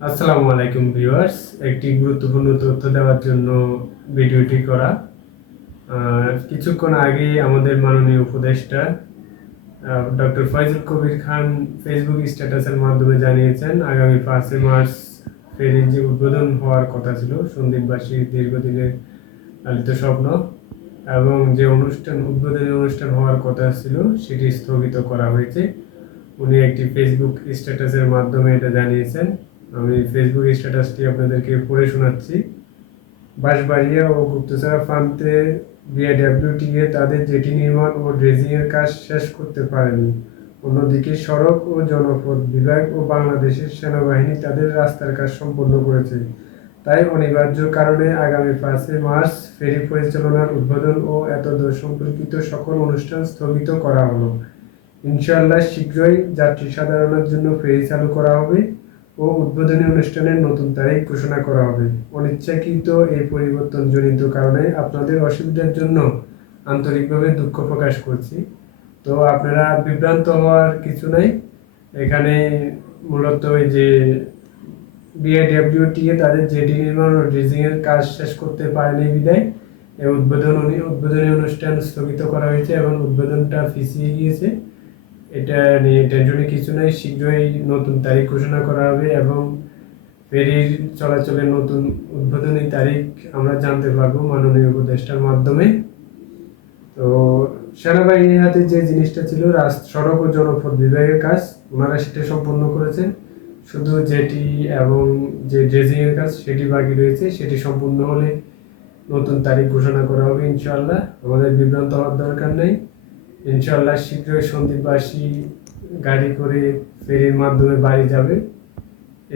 আসসালামু আলাইকুম ভিউয়ার্স, একটি গুরুত্বপূর্ণ তথ্য দেওয়ার জন্য ভিডিওটি করা। কিছুক্ষণ আগে আমাদের মাননীয় উপদেষ্টা ডক্টর ফয়জুল কবির খান ফেসবুক স্ট্যাটাসের মাধ্যমে জানিয়েছেন, আগামী পাঁচই মার্চ ফেরির যে উদ্বোধন হওয়ার কথা ছিল সন্দীপবাসীর দীর্ঘদিনের লালিত স্বপ্ন এবং যে অনুষ্ঠান, উদ্বোধনী অনুষ্ঠান হওয়ার কথা ছিল, সেটি স্থগিত করা হয়েছে। উনি একটি ফেসবুক স্ট্যাটাসের মাধ্যমে এটা জানিয়েছেন। আমি ফেসবুক স্ট্যাটাসটি আপনাদেরকে পড়ে শোনাচ্ছি। বাঁশবাড়িয়া ও গুপ্তচরা প্রান্তে বিআইডব্লিউটিএ তাদের জেটি নির্মাণ ও ড্রেজিংয়ের কাজ শেষ করতে পারেনি। অন্যদিকে সড়ক ও জনপথ বিভাগ ও বাংলাদেশের সেনাবাহিনী তাদের রাস্তার কাজ সম্পন্ন করেছে। তাই অনিবার্য কারণে আগামী পাঁচই মার্চ ফেরি পরিচালনার উদ্বোধন ও এতদ সম্পর্কিত সকল অনুষ্ঠান স্থগিত করা হলো। ইনশাআল্লাহ শীঘ্রই যাত্রী সাধারণের জন্য ফেরি চালু করা হবে। ও উদ্বোধনী অনুষ্ঠানের নতুন তারিখ ঘোষণা করা হবে। অনিচ্ছাকৃত এই পরিবর্তনজনিত কারণে আপনাদের অসুবিধার জন্য আন্তরিকভাবে দুঃখ প্রকাশ করছি। তো আপনারা বিভ্রান্ত হওয়ার কিছু নাই। এখানে মূলত ওই যে বিআইডব্লিউটিএ তাদের জেডি নির্মাণ ও ড্রেজিংয়ের কাজ শেষ করতে পারেনি বিদায়। এই উদ্বোধন উদ্বোধনী অনুষ্ঠান স্থগিত করা হয়েছে এবং উদ্বোধনটা পিছিয়ে গিয়েছে। এটা নিয়ে টেনশনে কিছু নাই, শীঘ্রই নতুন তারিখ ঘোষণা করা হবে এবং ফেরির চলাচলের নতুন উদ্বোধনী তারিখ আমরা জানতে পারব মাননীয় উপদেষ্টার মাধ্যমে। তো সেনাবাহিনীর হাতে যে জিনিসটা ছিল সড়ক ও জনপথ বিভাগের কাজ, ওনারা সেটা সম্পন্ন করেছেন। শুধু যেটি এবং যে ড্রেজিংয়ের কাজ, সেটি বাকি রয়েছে, সেটি সম্পূর্ণ হলে নতুন তারিখ ঘোষণা করা হবে ইনশাআল্লাহ। আমাদের বিভ্রান্ত হওয়ার দরকার নেই। ইনশাআল্লাহ শীঘ্রই সন্দীপবাসী গাড়ি করে ফেরির মাধ্যমে বাড়ি যাবে।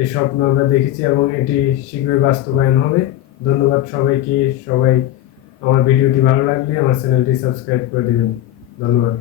এই স্বপ্ন আমরা দেখেছি এবং এটি শীঘ্রই বাস্তবায়ন হবে। ধন্যবাদ সবাইকে। সবাই আমার ভিডিওটি ভালো লাগলে আমার চ্যানেলটি সাবস্ক্রাইব করে দেবেন। ধন্যবাদ।